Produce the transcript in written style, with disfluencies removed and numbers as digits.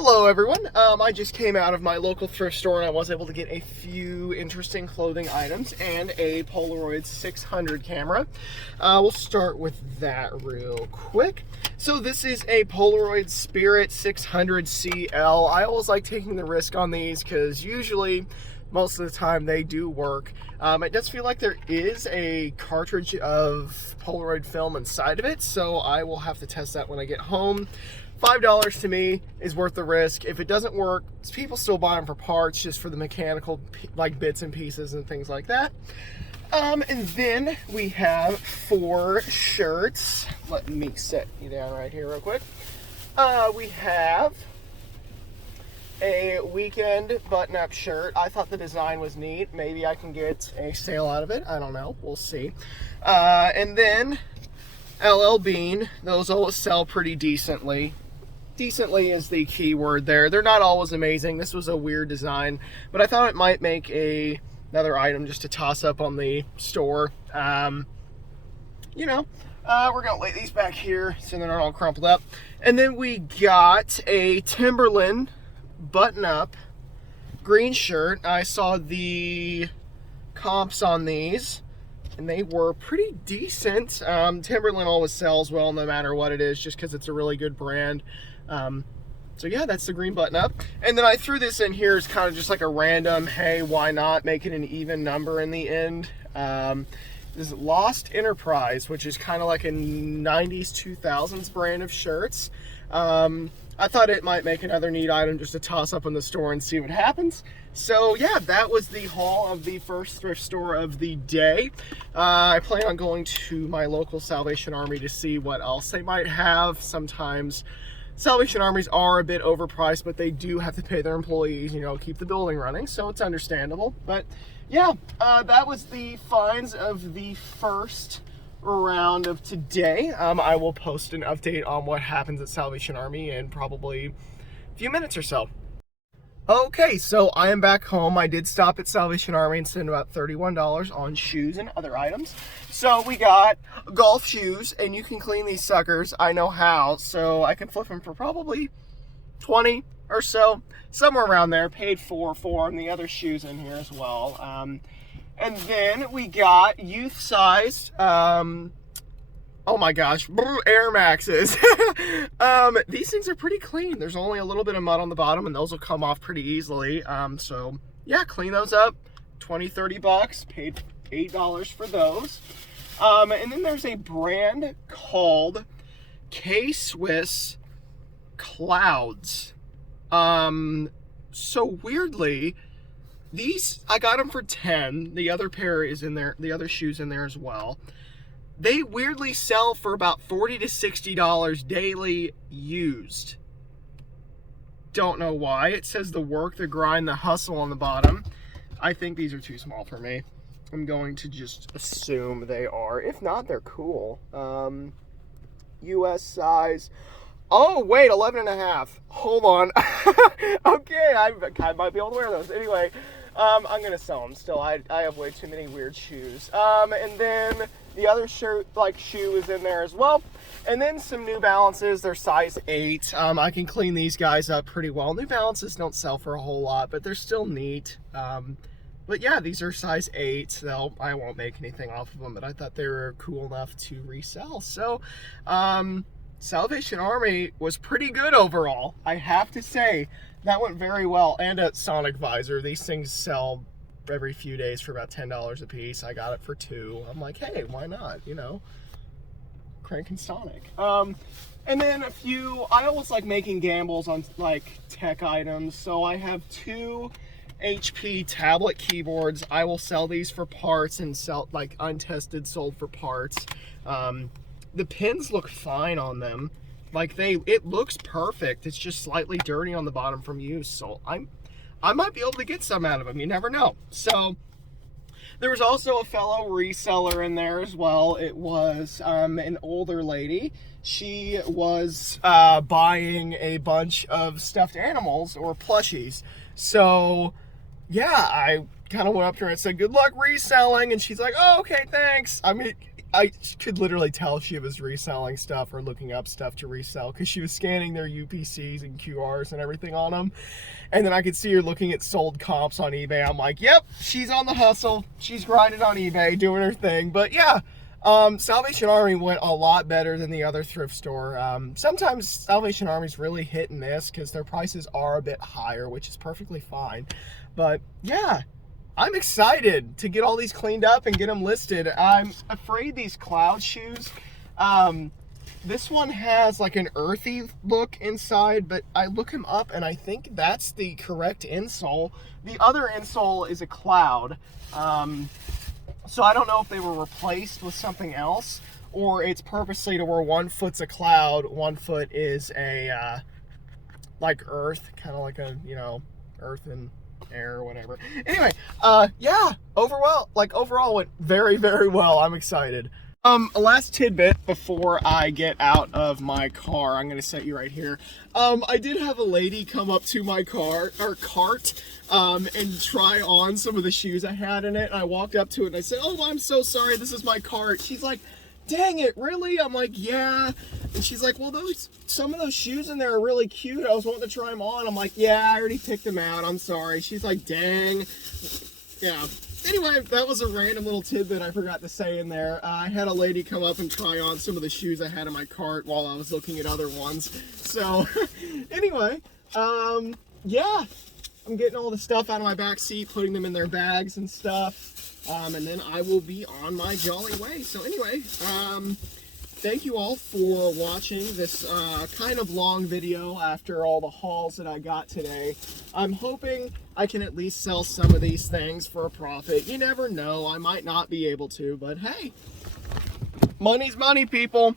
Hello everyone, I just came out of my local thrift store and I was able to get a few interesting clothing items and a Polaroid 600 camera. We'll start with that real quick. So this is a Polaroid Spirit 600 CL. I always like taking the risk on these because usually most of the time they do work. It does feel like there is a cartridge of Polaroid film inside of it, so I will have to test that when I get home. $5 to me is worth the risk. If it doesn't work, people still buy them for parts, just for the mechanical like bits and pieces and things like that. And then we have 4 shirts. Let me set you down right here real quick. We have a weekend button-up shirt. I thought the design was neat. Maybe I can get a sale out of it. I don't know. We'll see. And then LL Bean. Those always sell pretty decently. Decently is the key word there. They're not always amazing. This was a weird design, but I thought it might make another item just to toss up on the store. We're gonna lay these back here so they're not all crumpled up. And then we got a Timberland button-up green shirt. I saw the comps on these and they were pretty decent. Timberland always sells well no matter what it is, just because it's a really good brand. So yeah, that's the green button up. And then I threw this in here as kind of just like a random, hey, why not make it an even number in the end. This is Lost Enterprise, which is kind of like a 90s, 2000s brand of shirts. I thought it might make another neat item just to toss up in the store and see what happens. So yeah, that was the haul of the first thrift store of the day. I plan on going to my local Salvation Army to see what else they might have. Sometimes Salvation Armies are a bit overpriced, but they do have to pay their employees, keep the building running, so it's understandable. But yeah, that was the finds of the first round of today. I will post an update on what happens at Salvation Army in probably a few minutes or so. Okay, so I am back home. I did stop at Salvation Army and spend about $31 on shoes and other items. So we got golf shoes, and you can clean these suckers. I know how, so I can flip them for probably 20 or so, somewhere around there. Paid for and the other shoes in here as well. And then we got youth-sized, oh my gosh, Air Maxes. These things are pretty clean. There's only a little bit of mud on the bottom, and those will come off pretty easily. So yeah, clean those up. 20, 30 bucks. Paid $8 for those. And then there's a brand called K-Swiss Clouds. So weirdly, these, I got them for 10. The other pair is in there. The other shoe's in there as well. They weirdly sell for about $40 to $60 daily used. Don't know why. It says the work, the grind, the hustle on the bottom. I think these are too small for me. I'm going to just assume they are. If not, they're cool. US size. Oh, wait, 11 and a half. Hold on. Okay, I might be able to wear those. Anyway, I'm going to sell them still. I have way too many weird shoes. And then the other shoe is in there as well. And then some New Balances. They're size 8. I can clean these guys up pretty well. New Balances don't sell for a whole lot, but they're still neat. But yeah, these are size 8. So I won't make anything off of them, but I thought they were cool enough to resell. So, Salvation Army was pretty good overall, I have to say. That went very well. And at Sonic Visor, these things sell every few days for about $10 a piece. I got it for 2. I'm like, hey, why not? Cranking Sonic. And then a few, I always like making gambles on like tech items. So I have 2 HP tablet keyboards. I will sell these for parts and sell like untested, sold for parts. The pins look fine on them. It looks perfect. It's just slightly dirty on the bottom from use. So I might be able to get some out of them. You never know. So there was also a fellow reseller in there as well. It was an older lady. She was buying a bunch of stuffed animals or plushies. So yeah, I kind of went up to her and said, good luck reselling. And she's like, oh, okay, thanks. I mean, I could literally tell she was reselling stuff or looking up stuff to resell because she was scanning their UPCs and QRs and everything on them. And then I could see her looking at sold comps on eBay. I'm like, yep, she's on the hustle. She's grinding on eBay, doing her thing. But yeah, Salvation Army went a lot better than the other thrift store. Sometimes Salvation Army's really hit and miss because their prices are a bit higher, which is perfectly fine. But yeah, I'm excited to get all these cleaned up and get them listed. I'm afraid these cloud shoes, this one has like an earthy look inside, but I look him up and I think that's the correct insole. The other insole is a cloud. So I don't know if they were replaced with something else or it's purposely to where one foot's a cloud, one foot is a, like earth, kind of like a, you know, earth and air or whatever. Anyway, yeah, overall went very, very well. I'm excited. A last tidbit before I get out of my car. I'm gonna set you right here. I did have a lady come up to my cart and try on some of the shoes I had in it. And I walked up to it and I said, "Oh, I'm so sorry, this is my cart." She's like, "Dang it, really?" I'm like, "Yeah." And she's like, "Well, some of those shoes in there are really cute. I was wanting to try them on." I'm like, "Yeah, I already picked them out. I'm sorry." She's like, "Dang." Yeah. Anyway, that was a random little tidbit I forgot to say in there. I had a lady come up and try on some of the shoes I had in my cart while I was looking at other ones. So, anyway, yeah. I'm getting all the stuff out of my back seat, putting them in their bags and stuff. And then I will be on my jolly way. So anyway, thank you all for watching this kind of long video after all the hauls that I got today. I'm hoping I can at least sell some of these things for a profit. You never know, I might not be able to, but hey, money's money, people.